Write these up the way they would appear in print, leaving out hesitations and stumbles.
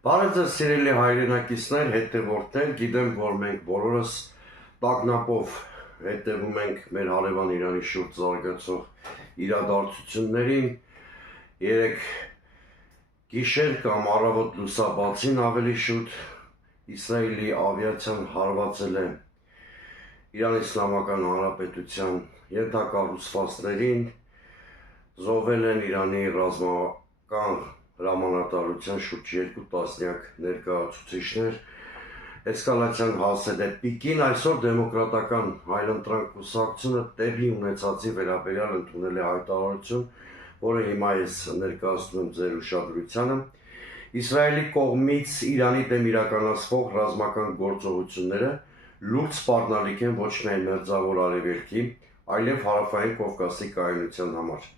Բարև ձեզ սիրելի հայրենակիցներ, հետևորդներ, գիտեմ, որ մենք բոլորս տագնապով հետևում ենք մեր հարևան Իրանի շուրջ զարգացող իրադարձություններին։ Երեք գիշեր կամ առավոտ լուսաբացին ավելի շուտ Իսրայելի ավիացիան հարվածել է Իրան Իսլամական Հանրապետության ենթակառուցվածքներին, զոհվել են Իրանի ռազմական հրամանատարության շուրջ 2 տասնյակ ներկայացուցիչներ, էսկալացիան հասել է պիկին։ Այսօր դեմոկրատական հայընտրանք կուսակցությունը տեղի ունեցածի վերաբերյալ ընդունել է հայտարարություն, որը հիմա ես ներկայացնում եմ ձեր ուշադրությանը։ Իսրայելի կողմից Իրանի դեմ իրականացվող ռազմական գործողությունները լուրջ սպառնալիք են ոչ միայն Մերձավոր Արևելքի, այլև Հարավային Կովկասի կայունության համար։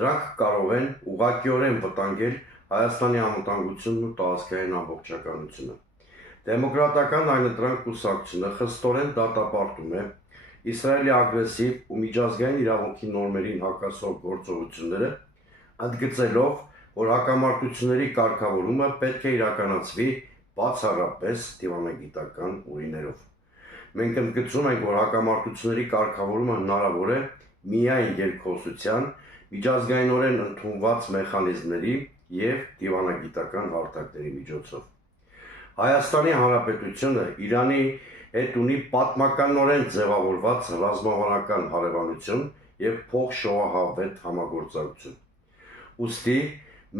Դրանք կարող են ուղղակիորեն վտանգել Հայաստանի անվտանգությունն ու տարածքային ամբողջականությունը։ Դեմոկրատական հայընտրանք կուսակցությունը խստորեն դատապարտում է Իսրայելի ագրեսիվ ու միջազգային իրավունքի նորմերին հակասող գործողությունները, ընդգծելով, որ հակամարտությունների կարգավորումը պետք է իրականացվի բացառապես դիվանագիտական ուղիներով։ Մենք ընդգծում ենք, որ հակամարտությունների կարգավորումը հնարավոր է միայն երկխոսության, միջազգայինորեն ընդունված մեխանիզմների և դիվանագիտական հարթակների միջոցով։ Հայաստանի Հանրապետությունը Իրանի հետ ունի պատմականորեն ձևավորված ռազմավարական հարևանություն և փոխշոհահավետ համագործակցություն։ Ուստի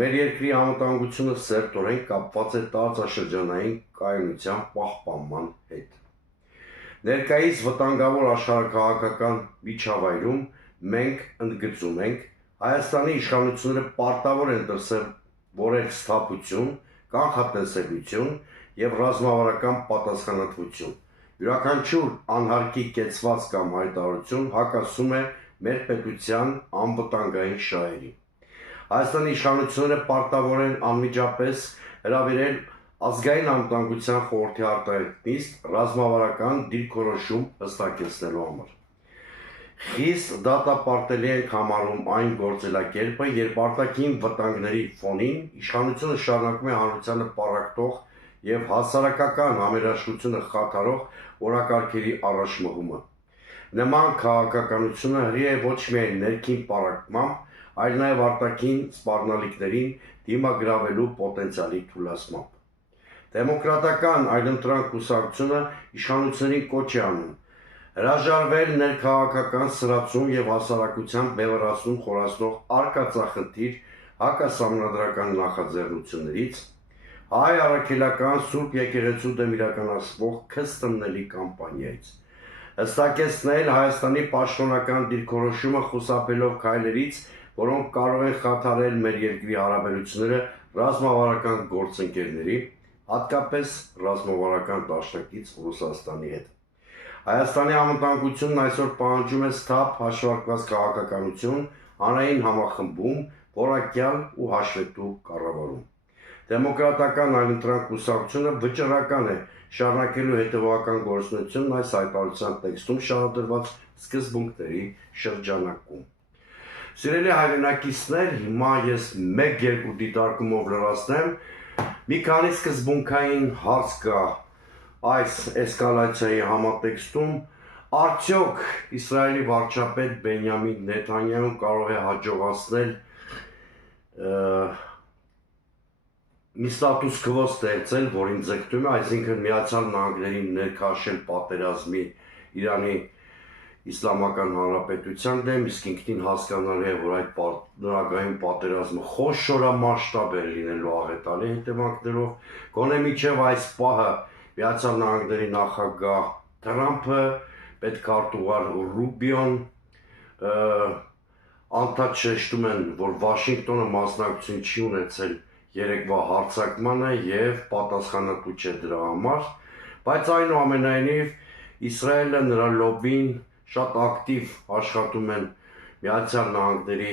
մեր երկրի անվտանգությունը սերտորեն կապված է տարածաշրջանային կայունության պահպանման հետ։ Ներկայիս վտանգավոր աշխարհաքաղաքական միջավայրում մենք ընդգծում ենք Հայաստանի իշխանությունները պարտավոր են դրսևորել սթափություն, կանխատեսելիություն և ռազմավարական պատասխանատվություն։ Յուրաքանչյուր անհարկի կեցված կամ հայտարարություն հակասում է մեր պետության անվտանգային շահերին։ Հայաստանի իշխանությունները պարտավոր են անմիջապես հրավիրել Ազգային անվտանգության խորհրդի արտահայտիստ ռազմավարական դիրքորոշում հստակեցնելու համար։ Խիստ դատապարտելի ենք համարում այն գործելակերպը, երբ արտաքին վտանգների ֆոնին իշխանությունը շարունակում է հանրությանը պառակտող և հասարակական համերաշխությունը խաթարող օրակարգերի առաջմղումը։ Նման քաղաքականությունը հրի է ոչ միայն ներքին պառակտմամբ, այլ նաև արտաքին սպառնալիքներին դիմագրավելու պոտենցիալի թուլացմամբ։ Դեմոկրատական այլընտրանք կուսակցությունը իշխանություններին կոչ է անում հրաժարվել ներքաղաքական սրացում և հասարակության բևեռացում խորացնող արկածախնդիր հակասահմանադրական նախաձեռնություններից, հայ առաքելական Սուրբ եկեղեցու դեմ իրականացվող քստմնելի կամպանիայից, հստակեցնել Հայաստանի պաշտոնական դիրքորոշումը խուսափելով քայլերից, որոնք կարող են խաթարել մեր երկրի հարաբերությունները ռազմավարական գործընկերների, հատկապես ռազմավարական դաշնակից Ռուսաստանի հետ։ Հայաստանի անվտանգությունն այսօր պահանջում է սթափ հաշվարկված քաղաքականություն, հանրային համախմբում, որակյալ ու հաշվետու կառավարում։ Դեմոկրատական այլընտրանք կուսակցությունը վճռական է շարունակելու հետևողական գործունեությունն այս հայտարարության տեքստում շարադրված սկզբունքների շրջանակում։ Սիրելի հայրենակիցներ, հիմա ես 1-2 դիտարկումով լրացնեմ, մի քանի սկզբունքային հարց կա այս էսկալացիայի համատեքստում, արդյոք Իսրայելի վարչապետ Բենյամին Նեթանյահուն կարող է հաջողացնել մի ստատուս քվո ստեղծել, որին ձգտում է, այսինքն Միացյալ Նահանգներին ներքաշել պատերազմի Իրանի Իսլամական Հանրապետության դեմ, իսկ ինքնին հասկանալի է, որ այդ նորագահին պատերազմը խոշորամասշտաբ է լինելու աղետալի հետևանքներով, գոնե մինչև այս պահը Միացյալ Նահանգների նախագահ Թրամփը, պետքարտուղար Ռուբիոն անդադ շեշտում են, որ Վաշինգտոնը մասնակցություն չի ունեցել երեկվա հարձակմանը և պատասխանատու չէ դրա համար, բայց այնուամենայնիվ Իսրայելը, նրա լոբբին շատ ակտիվ աշխատում են Միացյալ Նահանգների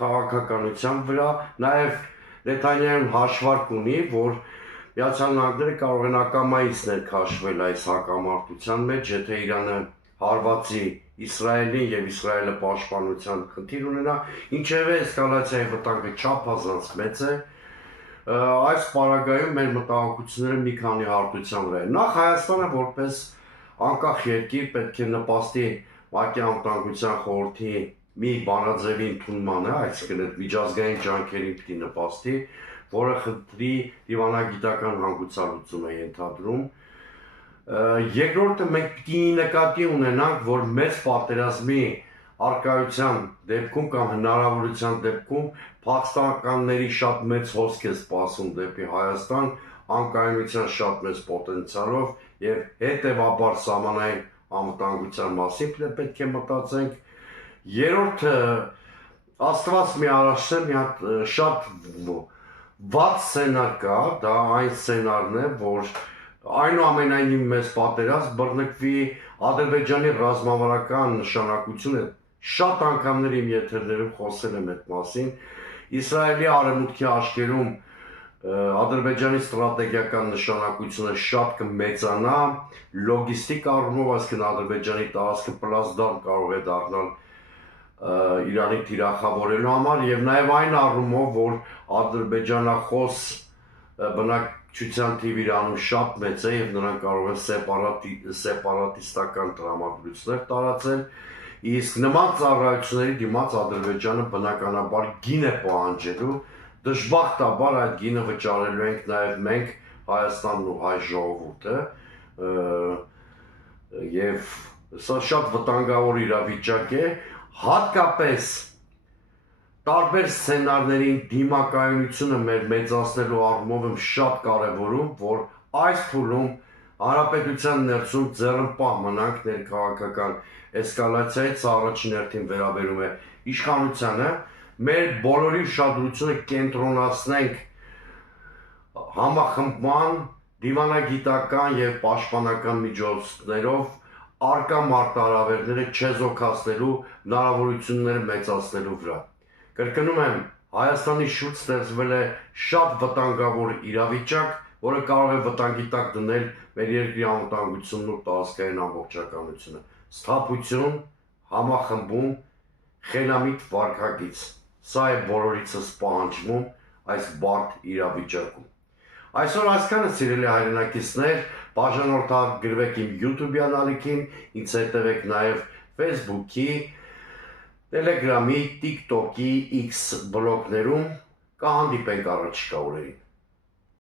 քաղաքականության վրա, նաև Նեթանյահուն հաշվարկ ունի, որ Միացյալ Նահանգները կարող են ակամայից ներքաշվել այս հակամարտության մեջ, եթե Իրանը հարվածի Իսրայելին և Իսրայելը պաշտպանության խնդիր ունենա, ինչևէ էսկալացիայի վտանգը չափազանց մեծ է, այս պարագայում մեր մտահոգությունները մի քանի հարթության վրա են։ Նախ Հայաստանը որպես անկախ երկիր պետք է նպաստի ՄԱԿ-ի անվտանգության խորհրդի մի բանաձևի ընդունմանը, այսինքն այդ միջազգային ջանքերին պիտի նպաստի, որը խնդրի դիվանագիտական հանգուցալուծում է ենթադրում։ Երկրորդը մենք պիտի նկատի ունենանք, որ մեծ պատերազմի արկայության դեպքում կամ հնարավորության դեպքում փախստականների շատ մեծ հոսք է սպասում դեպի Հայաստան, անկայունության շատ մեծ պոտենցիալով եւ հետեւաբար սահմանային անվտանգության մասին պետք է մտածենք։ Երրորդը Աստված մի առաջնե մի հատ շատ վատ սցենար կա, դա այն սցենարն է, որ այնուամենայնիվ մեծ պատերազմ բռնկվի Ադրբեջանի ռազմավարական նշանակությունը շատ անգամներ իմ եթերներում խոսել եմ այդ մասին։ Իսրայելի արևմուտքի աչքերում Ադրբեջանի ստրատեգիական նշանակությունը շատ կմեծանա, լոգիստիկ առումով, այսինքն Ադրբեջանի տարածքը պլազդարմ կարող է դառնալ Իրանի թիրախավորելու համար եւ նաեւ այն առումով, որ ադրբեջանախոս բնակչության թիվը Իրանում շատ մեծ է եւ նրանք կարող են սեպարատիստական տրամադրություններ տարածել, իսկ նման ծառայությունների դիմաց Ադրբեջանը բնականաբար գին է պահանջելու, դժբախտաբար այդ գինը վճարելու ենք նաեւ մենք Հայաստանն ու հայ ժողովուրդը եւ սա շատ վտանգավոր իրավիճակ է, հատկապես տարբեր սցենարներին դիմակայունությունը մեր մեծացնելու առումով եմ շատ կարևորում, որ այս փուլում հանրապետության ներսում ձեռնպահ մնանք ներքաղաքական էսկալացիայից, առաջին հերթին վերաբերում է իշխանությանը, մեր բոլորի ուշադրությունը կենտրոնացնենք համախմբման, դիվանագիտական եւ պաշտպանական միջոցներով արկա մարտահրավերները չեզոքացնելու, հնարավորությունները մեծացնելու վրա։ Կրկնում եմ, Հայաստանի շուրջ ստեղծվել է շատ վտանգավոր իրավիճակ, որը կարող է վտանգի տակ դնել մեր երկրի անվտանգությունն ու տարածքային ամբողջականությունը։ Սթափություն, համախմբում, խելամիտ վարքագիծ։ Սա է բոլորիցս պահանջվում այս բարդ իրավիճակում։ Այսօր այսքանը սիրելի հայրենակիցներ, բաժանորդագրվեք իմ YouTube-յան ալիքին, ինձ հետևեք նաև Facebook-ի, Telegram-ի, TikTok-ի, X բլոգներում, կհանդիպենք առաջիկա օրերին։